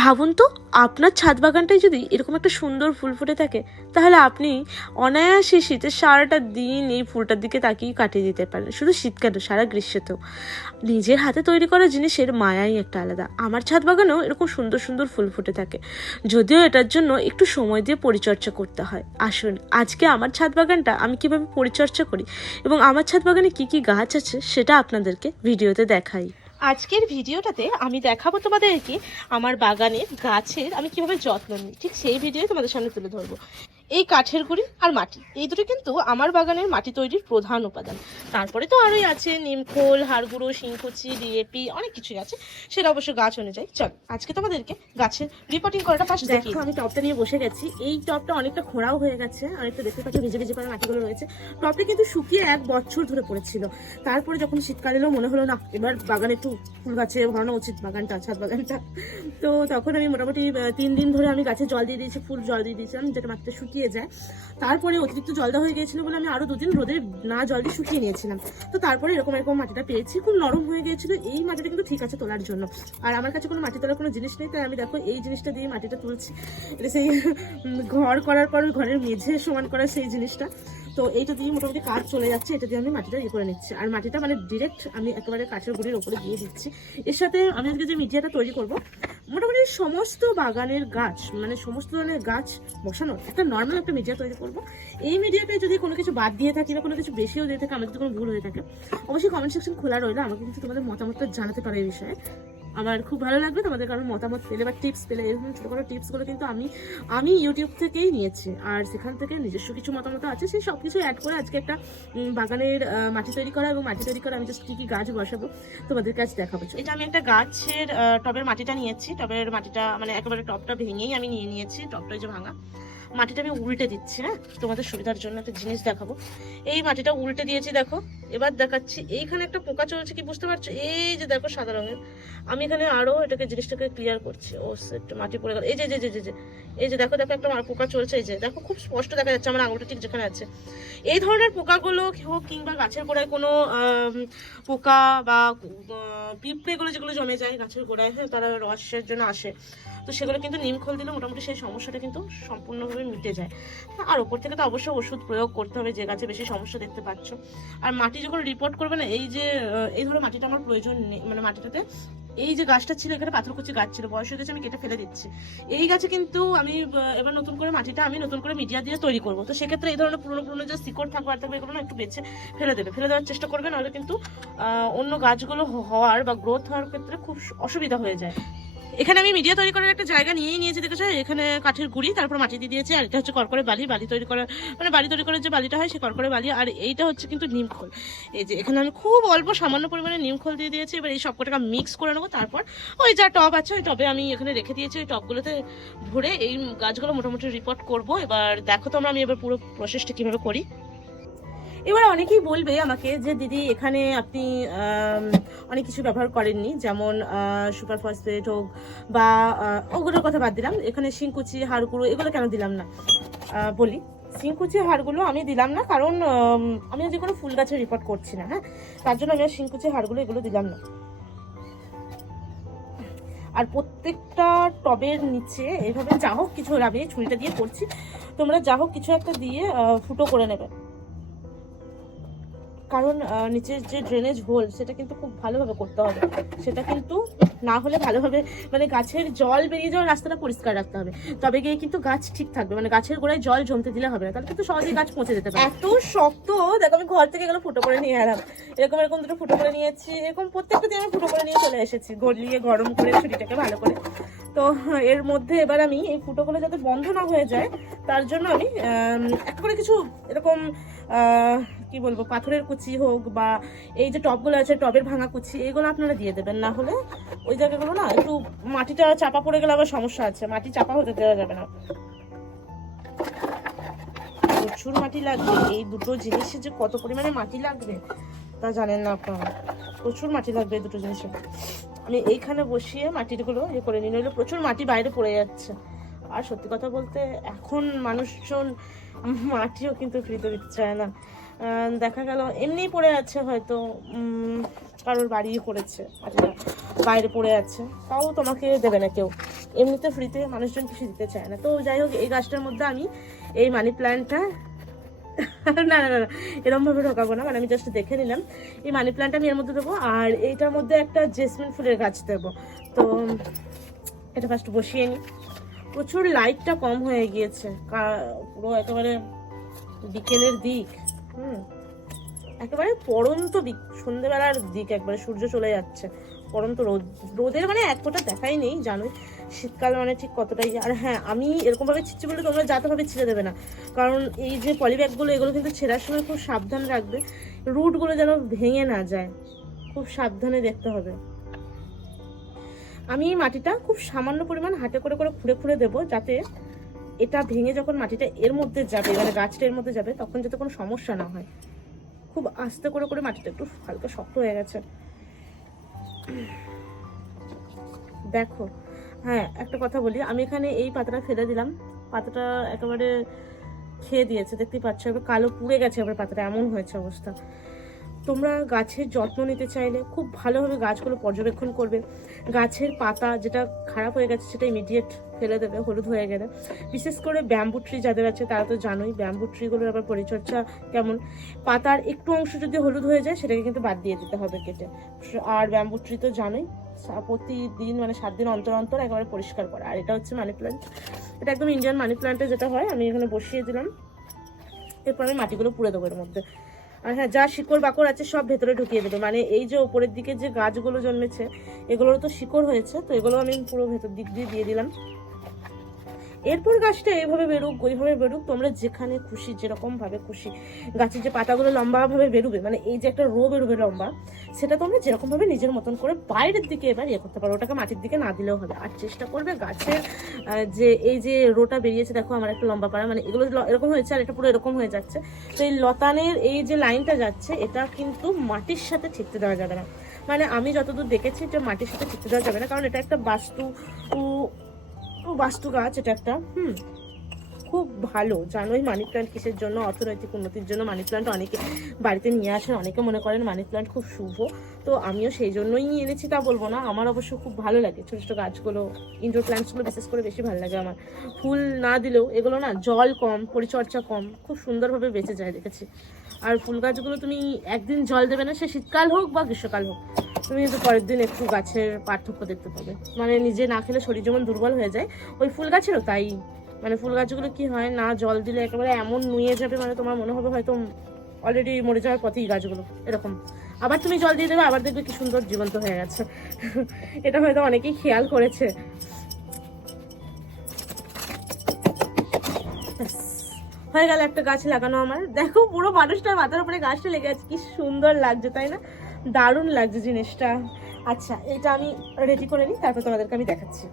ভাবুন তো, আপনার ছাদ বাগানটায় যদি এরকম একটা সুন্দর ফুল ফুটে থাকে, তাহলে আপনি অনায়াসে শীতের সারাটা দিন এই ফুলটার দিকে তাকিয়ে কাটিয়ে দিতে পারেন। শুধু শীতকালে সারা গ্রীষ্মতেও। নিজের হাতে তৈরি করা জিনিসের মায়াই একটা আলাদা। আমার ছাদ বাগানেও এরকম সুন্দর সুন্দর ফুল ফুটে থাকে। যদিও এটার জন্য একটু সময় দিয়ে পরিচর্যা করতে হয়। আসুন, আজকে আমার ছাদ বাগানটা আমি কীভাবে পরিচর্যা করি এবং আমার ছাদ বাগানে কী কী গাছ আছে সেটা আপনাদেরকে ভিডিওতে দেখাই। আজকের ভিডিওটাতে আমি দেখাবো তোমাদেরকে আমার বাগানের গাছের আমি কীভাবে যত্ন নিই। ঠিক সেই ভিডিও তোমাদের সামনে তুলে ধরবো। এই কাঠের গুঁড়ি আর মাটি। এই দুটো কিন্তু আমার বাগানের মাটি তৈরির প্রধান উপাদান। তারপরে তো আরোই আছে নিমখোল হাড়গুঁড়ো শিংকুচি ডিএপি অনেক কিছুই আছে। সেটা অবশ্য গাছ অনুযায়ী। চল আজকে তোমাদেরকে গাছের রিপোর্টিং করাটা ফার্স্ট দেখো আমি টপটা নিয়ে বসে গেছি। এই টপটা অনেকটা খোঁড়াও হয়ে গেছে অনেকটা দেখতে পাচ্ছি ভিজে ভিজে করে মাটিগুলো রয়েছে। টপটা কিন্তু শুকিয়ে এক বছর ধরে পড়েছিল। তারপরে যখন শীতকাল এলো মনে হলো না এবার বাগানে একটু ফুল গাছে ভরানো উচিত বাগানটা ছাদ বাগানটা। তো তখন আমি মোটামুটি তিন দিন ধরে আমি গাছে জল দিয়ে দিয়েছি ফুল জল দিয়ে দিয়েছিলাম যেটা মাটিতে শুকিয়ে যায়। তারপরে অতিরিক্ত জল দেওয়া হয়ে গিয়েছিল বলে আমি আরও দুদিন রোদে না জল দিয়ে শুকিয়ে নিয়েছিলাম। তো তারপরে এরকম এরকম মাটিটা পেয়েছি, খুব নরম হয়ে গিয়েছিল। এই মাটিটা কিন্তু ঠিক আছে তোলার জন্য। আর আমার কাছে কোনো মাটি তোলার কোনো জিনিস নেই, তাই আমি দেখো এই জিনিসটা দিয়ে মাটিটা তুলছি। এটা সেই ঘর করার পর ঘরের মেঝে সমান করা সেই জিনিসটা। তো এইটা দিয়ে মোটামুটি কাজ চলে যাচ্ছে, এটা দিয়ে আমি মাটিটা ইয়ে করে নিচ্ছি। আর মাটিটা মানে ডিরেক্ট আমি একেবারে কাঠের গুঁড়ির ওপরে দিয়ে দিচ্ছি। এর সাথে আমি আজকে যে মিডিয়াটা তৈরি করব মোটামুটি সমস্ত বাগানের গাছ মানে সমস্ত ধরনের গাছ বসানোর একটা নর্মাল একটা মিডিয়া তৈরি করব। এই মিডিয়াতে যদি কোনো কিছু বাদ দিয়ে থাকি বা কোনো কিছু বেশিও দিয়ে থাকে, আমার যদি কোনো ভুল হয়ে থাকে, অবশ্যই কমেন্ট সেকশন খোলা রইল, আমাকে কিন্তু তোমাদের মতামতটা জানাতে পারে এই বিষয়ে। আমার খুব ভালো লাগবে তোমাদের কারণ মতামত পেলে বা টিপস পেলে, এরকম ছোটোখাটো টিপসগুলো কিন্তু আমি আমি ইউটিউব থেকেই নিয়েছি। আর সেখান থেকে নিজস্ব কিছু মতামত আছে, সেই সব কিছু অ্যাড করে আজকে একটা বাগানের মাটি তৈরি করা এবং মাটি তৈরি করে আমি জাস্ট কী কী গাছ বসাবো তোমাদের কাছে দেখাবো। এটা আমি একটা গাছের টবের মাটিটা নিয়েছি, টবের মাটিটা মানে একেবারে টবটা ভেঙেই আমি নিয়ে নিয়েছি ওই যে ভাঙা। মাটিটা আমি উল্টে দিচ্ছি হ্যাঁ? তোমাদের সুবিধার জন্য একটা জিনিস দেখাবো। এই মাটিটা উল্টে দিয়েছি, দেখো। এবার দেখাচ্ছি, এইখানে একটা পোকা চলছে কি বুঝতে পারছ? এই যে দেখো সাদা রঙের। আমি এখানে আরও এটাকে, জিনিসটাকে ক্লিয়ার করছি। ও, একটু মাটি পড়ে গেল। এই যে যে যে যে, এই যে দেখো দেখো একটা পোকা চলছে, এই যে। দেখো, খুব স্পষ্ট দেখা যাচ্ছে আমার আঙুলটা ঠিক যেখানে আছে। এই ধরনের পোকাগুলো হোক কিংবা গাছের গোড়ায় কোনো পোকা বা পিঁপড়েগুলো যেগুলো জমে যায় গাছের গোড়ায় হ্যাঁ তারা রসের জন্য আসে। তো সেগুলো কিন্তু নিমখোল দিলে মোটামুটি সেই সমস্যাটা কিন্তু সম্পূর্ণভাবে মিটে যায়। আর ওপর থেকে তো অবশ্যই ওষুধ প্রয়োগ করতে হবে, যে গাছে বেশি সমস্যা দেখতে পাচ্ছ। আর মাটি যখন রিপোর্ট করবে না, এই যে এই ধরো মাটিটা আমার প্রয়োজন নেই মানে মাটিটাতে, এই যে গাছটা ছিল, এখানে পাথরকুচি গাছ ছিল, বয়স হয়ে গেছে, আমি কেটে ফেলে দিচ্ছি। এই গাছে কিন্তু আমি এবার নতুন করে মাটিটা আমি নতুন করে মিডিয়া দিয়ে তৈরি করব। তো সেক্ষেত্রে এই ধরনের পুরোনো পুরোনো যে শিকড় থাকবে, আর থাকবে এগুলো না একটু বেছে ফেলে দেবে। ফেলে দেওয়ার চেষ্টা করবে, নাহলে কিন্তু অন্য গাছগুলো হওয়ার বা গ্রোথ হওয়ার ক্ষেত্রে খুব অসুবিধা হয়ে যায়। এখানে আমি মিডিয়া তৈরি করার একটা জায়গা নিয়েই নিয়েছি দেখেছ এখানে কাঠের গুঁড়ি, তারপর মাটি দিয়ে দিয়েছি, আর এটা হচ্ছে করকরে বালি। বালি তৈরি করার মানে বালি তৈরি করার যে বালিটা হয়, সে করকরে বালি। আর এইটা হচ্ছে কিন্তু নিমখোল এই যে এখানে আমি খুব অল্প সামান্য পরিমাণে নিমখোল দিয়ে দিয়েছি। এবার এই সব কটাকে মিক্স করে নেব। তারপর ওই যা টব আছে, ওই টবে আমি এখানে রেখে দিয়েছি। ওই টবগুলোতে ভরে এই গাছগুলো মোটামুটি রিপোর্ট করব। এবার দেখো তোমরা আমি এবার পুরো প্রসেসটা কীভাবে করি। এবার অনেকেই বলবে আমাকে যে, দিদি, এখানে আপনি অনেক কিছু ব্যবহার করেননি। যেমন সুপার ফসফেট হোক বা ওগুলোর কথা বাদ দিলাম। এখানে শিংকুচি, হাড়গুঁড়ো, এগুলো কেন দিলাম না? বলি। শিংকুচি হাড়গুলো আমি দিলাম না, কারণ, আমি যে কোনো ফুল গাছের রিপোর্ট করছি না হ্যাঁ? তার জন্য আমি আর শিংকুচি হাড়গুলো এগুলো দিলাম না। আর প্রত্যেকটা টবের নিচে এইভাবে যা হোক কিছু আমি ছুরিটা দিয়ে করছি। তোমরা যা হোক কিছু একটা দিয়ে ফুটো করে নেবে। কারণ নিচের যে ড্রেনেজ হোল সেটা কিন্তু খুব ভালোভাবে করতে হবে। সেটা কিন্তু না হলে ভালোভাবে মানে গাছের জল বেরিয়ে যাওয়ার রাস্তাটা পরিষ্কার রাখতে হবে। তবে গিয়ে কিন্তু গাছ ঠিক থাকবে মানে গাছের গোড়ায় জল জমতে দিলে হবে না। তাহলে কিন্তু সহজেই গাছ পৌঁছে যেতে পারে। এত শক্ত! দেখো, আমি ঘর থেকে এগুলো ফুটো করে নিয়ে এলাম। এরকম এরকম দুটো ফুটো করে নিয়েছি। এরকম প্রত্যেকটা দিয়ে আমি ফুটো করে নিয়ে চলে এসেছি। গলিয়ে গরম করে ছুটিটাকে ভালো করে। তো, এর মধ্যে এবার আমি এই ফুটোগুলো যাতে বন্ধ না হয়ে যায়, তার জন্য আমি একটা করে কিছু এরকম কি বলব, পাথরের কুচি হোক বা এই যে টবগুলো আছে, টবের ভাঙা কুচি, এগুলো আপনারা দিয়ে দেবেন। না হলে ওই জায়গাগুলো না একটু মাটিটা চাপা পড়ে গেলে আবার সমস্যা আছে। মাটি চাপা হতে দেওয়া যাবে না। প্রচুর মাটি লাগবে। এই দুটো জিনিসে যে কত পরিমাণে মাটি লাগবে তা জানেন না আপনারা। প্রচুর মাটি লাগবে এই দুটো জিনিসে। আমি এইখানে বসিয়ে মাটিগুলো ইয়ে করে নিই, নইলে প্রচুর মাটি বাইরে পড়ে যাচ্ছে। আর সত্যি কথা বলতে, এখন মানুষজন মাটিও কিন্তু ফ্রিতে দিতে চায় না। দেখা গেল, এমনিই পড়ে আছে হয়তো কারোর বাড়ি করেছে মাটিটা বাইরে পড়ে আছে, তাও তোমাকে দেবে না কেউ। এমনিতে ফ্রিতে মানুষজন কিছু দিতে চায় না। তো যাই হোক, এই গাছটার মধ্যে আমি এই মানি প্ল্যান্টটা না না না এরমভাবে ঢোকাবো না মানে আমি জাস্ট দেখে নিলাম। এই মানি প্ল্যান্ট আমি এর মধ্যে দেবো, আর এইটার মধ্যে একটা জেসমিন ফুলের গাছ দেবো। তো এটা ফার্স্ট বসিয়ে নিই। প্রচুর লাইটটা কম হয়ে গিয়েছে পুরো একেবারে বিকেলের দিক। হুম। একেবারে পড়ন্ত দিক সন্ধ্যেবেলার দিক, একবারে সূর্য চলে যাচ্ছে। পড়ন্ত রোদ, রোদের মানে এক ফোঁটা দেখাই নেই, জানোই। শীতকাল মানে ঠিক কতটাই আর হ্যাঁ আমি এরকমভাবে ছিচ্ছি বলে তোমরা যাতেভাবে ছিঁড়ে দেবে না। কারণ এই যে পলিব্যাগগুলো, এগুলো কিন্তু ছেঁড়ার সময় খুব সাবধান রাখবে। রুটগুলো যেন ভেঙে না যায়। খুব সাবধানে দেখতে হবে। আমি এই মাটিটা খুব সামান্য পরিমাণ হাতে করে করে খুঁড়ে খুঁড়ে দেবো যাতে এটা ভেঙে যখন মাটিটা এর মধ্যে যাবে মানে গাছটা এর মধ্যে যাবে, তখন যাতে কোনো সমস্যা না হয়। খুব আস্তে করে করে মাটিটা একটু হালকা শক্ত হয়ে গেছে। দেখো হ্যাঁ একটা কথা বলি। আমি এখানে এই পাতাটা ফেলে দিলাম। পাতাটা একেবারে খেয়ে দিয়েছে, দেখতেই পাচ্ছ। এবার কালো পুড়ে গেছে এবার পাতাটা, এমন হয়েছে অবস্থা। তোমরা গাছের যত্ন নিতে চাইলে খুব ভালোভাবে গাছগুলো পর্যবেক্ষণ করবে। গাছের পাতা যেটা খারাপ হয়ে গেছে, সেটা ইমিডিয়েট ফেলে দেবে, হলুদ হয়ে গেলে। বিশেষ করে ব্যাম্বু ট্রি যাদের আছে, তারা তো জানোই, ব্যাম্বু ট্রিগুলোর আবার পরিচর্যা কেমন। পাতার একটু অংশ যদি হলুদ হয়ে যায়, সেটাকে কিন্তু বাদ দিয়ে দিতে হবে কেটে। আর ব্যাম্বু ট্রি তো জানোই প্রতিদিন মানে সাত দিন অন্তর অন্তর একেবারে পরিষ্কার করা। আর এটা হচ্ছে মানি প্ল্যান্ট এটা একদম ইন্ডিয়ান মানি প্ল্যান্টে যেটা হয়, আমি এখানে বসিয়ে দিলাম। এরপর আমি মাটিগুলো পুড়ে দেবো এর মধ্যে। আর হ্যাঁ যা শিকড় বাকড় আছে, সব ভেতরে ঢুকিয়ে দেবো। মানে এই যে ওপরের দিকে যে গাছগুলো জন্মেছে এগুলোর তো শিকড় হয়েছে, তো এগুলো আমি পুরো ভেতর দিক দিয়ে দিয়ে দিলাম। এরপর গাছটা এইভাবে বেরুক, ওইভাবে বেরুক, তোমরা যেখানে খুশি যেরকম ভাবে খুশি। গাছের যে পাতাগুলো লম্বা ভাবে বেরোবে মানে এই যে একটা রো বেরোবে লম্বা, সেটা তোমরা যেরকম ভাবে নিজের মতন করে বাইরের দিকে এবার ইয়ে করতে পারো। ওটাকে মাটির দিকে না দিলেও হবে। আর চেষ্টা করবে গাছের যে এই যে রোটা বেরিয়েছে, দেখো আমার একটা লম্বা পাড়া মানে এগুলো এরকম হয়েছে আর এটা পুরো এরকম হয়ে যাচ্ছে। তো এই লতানের এই যে লাইনটা যাচ্ছে, এটা কিন্তু মাটির সাথে ঠিকতে দেওয়া যাবে না। মানে আমি যতদূর দেখেছি যে মাটির সাথে ঠিকতে দেওয়া যাবে না, কারণ এটা একটা বাস্তু বাস্তু গাছ, এটা একটা, হুম। খুব ভালো, জানোই মানি প্ল্যান্ট কিসের জন্য, অর্থনৈতিক উন্নতির জন্য মানি প্ল্যান্ট অনেকে বাড়িতে নিয়ে আসেন, অনেকে মনে করেন মানি প্ল্যান্ট খুব শুভ। তো আমিও সেই জন্যই নিয়ে এনেছি, তা বলব না। আমার অবশ্য খুব ভালো লাগে ছোটো ছোটো গাছগুলো ইনডোর প্ল্যান্টসগুলো বিশেষ করে বেশি ভালো লাগে আমার। ফুল না দিলেও, এগুলো না জল কম, পরিচর্যা কম, খুব সুন্দরভাবে বেঁচে যায়, দেখেছি। আর ফুল গাছগুলো তুমি একদিন জল দেবে না, সে শীতকাল হোক বা গ্রীষ্মকাল হোক তুমি কিন্তু পরের দিন একটু গাছের পার্থক্য দেখতে পাবে। মানে নিজে না খেলে শরীর যেমন দুর্বল হয়ে যায়, ওই ফুল গাছেরও তাই। মানে ফুল গাছগুলো কি হয় না জল দিলে একেবারে এমন নুয়ে যাবে মানে তোমার মনে হবে হয়তো অলরেডি মরে যাওয়ার পথেই গাছগুলো, এরকম। আবার তুমি জল দিয়ে দেবে, আবার দেখবে কি সুন্দর জীবন্ত হয়ে গেছে। এটা হয়তো অনেকেই খেয়াল করেছে। হয়ে গেল একটা গাছ লাগানো আমার। দেখো পুরো মানুষটার মাথার উপরে গাছটা লেগে আছে, কি সুন্দর লাগছে, তাই না? দারুণ লাগছে জিনিসটা। আচ্ছা এটা আমি রেডি করে নিই তারপর তোমাদেরকে আমি দেখাচ্ছি।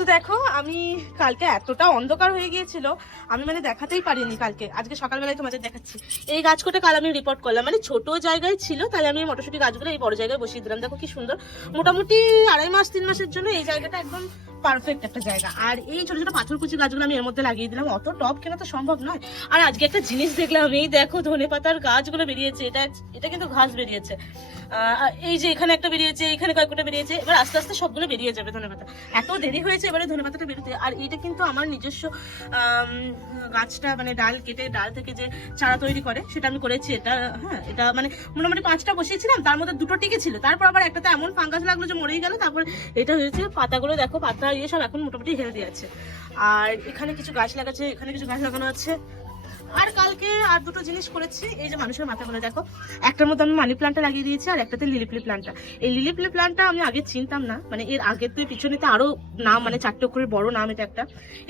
তো দেখো, আমি কালকে এতটা অন্ধকার হয়ে গিয়েছিল, আমি মানে দেখাতেই পারিনি কালকে। আজকে সকালবেলায় তোমাদের দেখাচ্ছি। এই গাছকোটা কাল আমি রিপোর্ট করলাম। মানে ছোট জায়গায় ছিল, তাহলে আমি মটরশুটি গাছগুলো এই বড় জায়গায় বসিয়ে দিলাম। দেখো কি সুন্দর। মোটামুটি আড়াই মাস, তিন মাসের জন্য এই জায়গাটা একদম পারফেক্ট একটা জায়গা। আর এই ছোট ছোট পাথর কুচি গাছগুলো আমি এর মধ্যে লাগিয়ে দিলাম। অত টপ কেনা তো সম্ভব নয়। আর আজকে একটা জিনিস দেখলাম, এই দেখো ধনে পাতার গাছগুলো বেরিয়েছে। এটা এটা কিন্তু ঘাস বেরিয়েছে। এই যে এখানে একটা বেরিয়েছে, এখানে কয়েকটা বেরিয়েছে। এবার আস্তে আস্তে সবগুলো বেরিয়ে যাবে ধনে পাতা। এত দেরি হয়েছে এবারে ধনে পাতাটা বেরোতে। আর এটা কিন্তু আমার নিজস্ব গাছটা মানে ডাল কেটে, ডাল থেকে যে চারা তৈরি করে, সেটা আমি করেছি। এটা হ্যাঁ এটা মানে মোটামুটি পাঁচটা বসিয়েছিলাম, তার মধ্যে দুটো টিকে ছিল তারপর আবার একটাতে এমন ফাঙ্গাস লাগল যে মরেই গেল। তারপর এটা হয়েছে পাতাগুলো, দেখো, পাতা ইয়ে সব এখন মোটামুটি হেলদি আছে। আর এখানে কিছু গাছ লাগাচ্ছে, এখানে কিছু গাছ লাগানো আছে। আর কালকে আর দুটো জিনিস করেছি, এই যে মানুষের মাথাগুলো দেখো, একটার মধ্যে আমি মানি প্লান্টটা লাগিয়ে দিয়েছি আর একটাতে লিলিপলি প্লান্টটা। এই লিলিপলি প্লান্টটা আমি আগে চিনতাম না মানে এর আগের তো পিছনেতে আরও নাম মানে চারটে করে বড় নাম এটা একটা।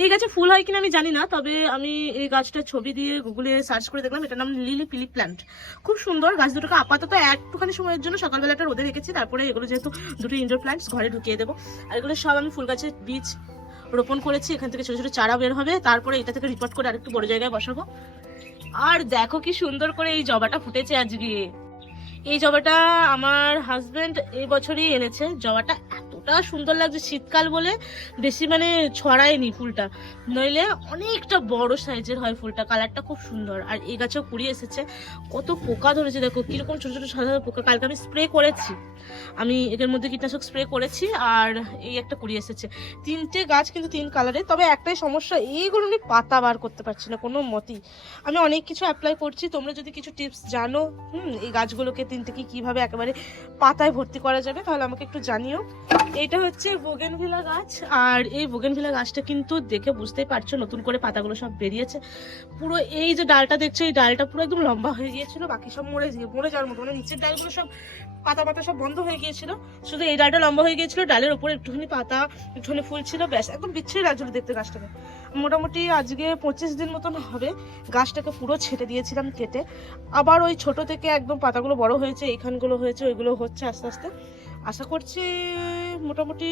এই গাছে ফুল হয় কিনা আমি জানি না, তবে আমি এই গাছটার ছবি দিয়ে গুগলে সার্চ করে দেখলাম, এটার নাম লিলি পিলি প্লান্ট। খুব সুন্দর, গাছ দুটোকে আপাতত একটুখানি সময়ের জন্য সকালবেলাটা রোদে রেখেছি, তারপরে এগুলো যেহেতু দুটো ইনডোর প্লান্টস ঘরে ঢুকিয়ে দেবো। আর এগুলো সব আমি ফুল গাছের বীজ রোপণ করেছি, এখান থেকে ছোটো ছোটো চারা বের হবে, তারপরে এটা থেকে রিপোর্ট করে আরেকটু বড় জায়গায় বসাবো। আর দেখো কি সুন্দর করে এই জবাটা ফুটেছে আজকে। এই জবাটা আমার হাজবেন্ড এই বছরই এনেছে, জবাটা এতটা সুন্দর লাগছে, শীতকাল বলে বেশি মানে ছড়ায়নি ফুলটা। নইলে অনেকটা বড় সাইজের হয় ফুলটা, কালারটা খুব সুন্দর। আর এই গাছেও কুড়ি এসেছে। কত পোকা ধরেছে দেখো, কীরকম ছোট ছোট সাদা সাদা পোকা। কালকে আমি স্প্রে করেছি। আমি এদের মধ্যে কীটনাশক স্প্রে করেছি, আর এই একটা কুড়ি এসেছে। তিনটে গাছ কিন্তু তিন কালারে তবে একটাই সমস্যা, এইগুলো আমি পাতা বার করতে পারছি না কোনো মতেই। আমি অনেক কিছু অ্যাপ্লাই করছি, তোমরা যদি কিছু টিপস জানো, হুম, এই গাছগুলোকে তিনটেকে কীভাবে একেবারে পাতায় ভর্তি করা যাবে, তাহলে আমাকে একটু জানিও। এটা হচ্ছে বোগেনভিলা গাছ, আর এই বোগেনভিলা গাছটা কিন্তু দেখে বুঝতেই পারছ, নতুন করে পাতাগুলো সব বেরিয়েছে। পুরো এই যে ডালটা দেখছ, এই ডালটা পুরো একদম লম্বা হয়ে গিয়েছিল, বাকি সব মরে মরে যাওয়ার মতো মানে নিচের ডালগুলো সব পাতা পাতা সব বন্ধ হয়ে গিয়েছিল। শুধু এই ডালটা লম্বা হয়ে গিয়েছিল, ডালের উপরে একটুখানি পাতা, একটুখানি ফুল ছিল, ব্যাস, একদম বিচ্ছিরি লাগছিল দেখতে গাছটাকে। মোটামুটি আজকে পঁচিশ দিন মতন হবে গাছটাকে পুরো ছেটে দিয়েছিলাম, কেটে। আবার ওই ছোট থেকে একদম পাতাগুলো বড় হয়েছে, এইখানগুলো হয়েছে, ওইগুলো হচ্ছে আস্তে আস্তে। আশা করছি মোটামুটি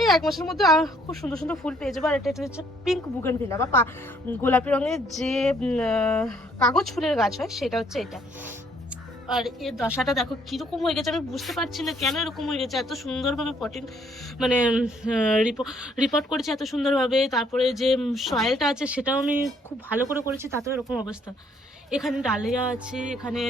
এই এক মাসের মধ্যে খুব সুন্দর সুন্দর ফুল পেয়ে যাব। আর এটা হচ্ছে পিঙ্ক বুগেন ভিলা বা গোলাপি রঙের যে কাগজ ফুলের গাছ হয়, সেটা হচ্ছে এটা। আর এর দশাটা দেখো কীরকম হয়ে গেছে, আমি বুঝতে পারছি না কেন এরকম হয়ে গেছে। এত সুন্দরভাবে পটিং মানে রিপোর্ট করেছি এত সুন্দরভাবে। তারপরে যে সয়েলটা আছে, সেটাও আমি খুব ভালো করে করেছি, তাতেও এরকম অবস্থা। এখানে ডালিয়া আছে, এখানে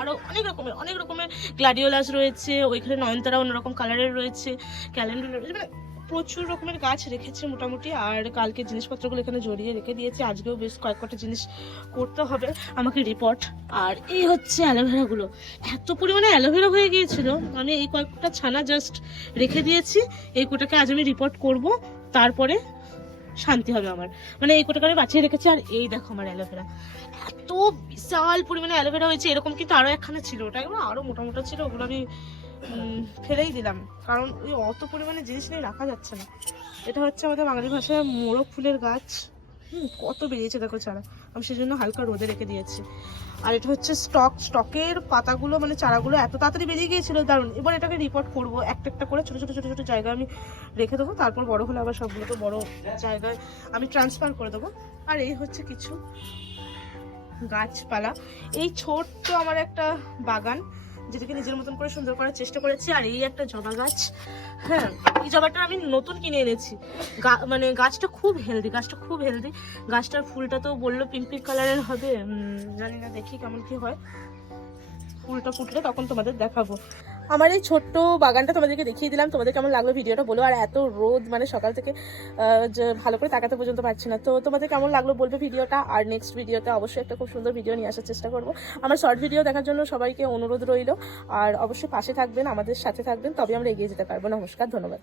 আরও অনেক রকমের অনেক রকমের গ্লাডিওলাস রয়েছে, ওইখানে নয়নতারা অন্যরকম কালারের রয়েছে ক্যালেন্ডার রয়েছে মানে প্রচুর রকমের গাছ রেখেছে মোটামুটি, আর কালকে জিনিসপত্রগুলো এখানে জড়িয়ে রেখে দিয়েছে, আজকেও বেশ কয়েক কটা জিনিস করতে হবে, আমাকে রিপোর্ট আর এই হচ্ছে অ্যালোভেরাগুলো এত পরিমাণে অ্যালোভেরা হয়ে গিয়েছিল, আমি এই কয়েকটা ছানা জাস্ট রেখে দিয়েছি, এই কোটাকে আজ আমি রিপোর্ট করব, তারপরে শান্তি হবে আমার। মানে এই কোটাকে আমি বাঁচিয়ে রেখেছি আর এই দেখো আমার অ্যালোভেরা এত বিশাল পরিমাণে অ্যালোভেরা হয়েছে, এরকম কিন্তু আরও একখানে ছিল। ওটা এগুলো আরও মোটা মোটা ছিল, ওগুলো আমি ফেলেই দিলাম। কারণ ওই অত পরিমাণে জিনিস নিয়ে রাখা যাচ্ছে না। এটা হচ্ছে আমাদের বাঙালি ভাষায় মোরগ ফুলের গাছ। হুম, কত বেরিয়েছে দেখো চারা। আমি সেই জন্য হালকা রোদে রেখে দিয়েছি। আর এটা হচ্ছে স্টক, স্টকের পাতাগুলো মানে চারাগুলো এত তাড়াতাড়ি বেরিয়ে গিয়েছিল, দারুণ। এবার এটাকে রিপোর্ট করব, একটা একটা করে ছোট ছোট ছোট ছোট জায়গায় আমি রেখে দেবো। তারপর বড় হলে আবার সবগুলোকে বড় জায়গায় আমি ট্রান্সফার করে দেবো। আর এই হচ্ছে কিছু গাছপালা। এই ছোট্ট আমার একটা বাগান। যেটাকে নিজের মতন করে সুন্দর করার চেষ্টা করেছি, আর এই একটা জবা গাছ হ্যাঁ এই জবাটা আমি নতুন কিনে এনেছি। মানে গাছটা খুব হেলদি গাছটা খুব হেলদি গাছটার ফুলটা তো বলল পিঙ্ক পিঙ্ক কালারের হবে জানি না দেখি কেমন কি হয়। ফুলটা ফুটলে তখন তোমাদের দেখাবো। আমার এই ছোট্ট বাগানটা তোমাদেরকে দেখিয়ে দিলাম। তোমাদের কেমন লাগল ভিডিওটা বলো। আর এত রোদ মানে সকাল থেকে ভালো করে তাকাতে পর্যন্ত পারছি না। তো তোমাদের কেমন লাগল বলবে ভিডিওটা। আর নেক্সট ভিডিওতে অবশ্যই একটা খুব সুন্দর ভিডিও নিয়ে আসার চেষ্টা করব। আমার শর্ট ভিডিও দেখার জন্য সবাইকে অনুরোধ রইল। আর অবশ্যই পাশে থাকবেন, আমাদের সাথে থাকবেন তবে আমরা এগিয়ে যেতে পারব। নমস্কার, ধন্যবাদ।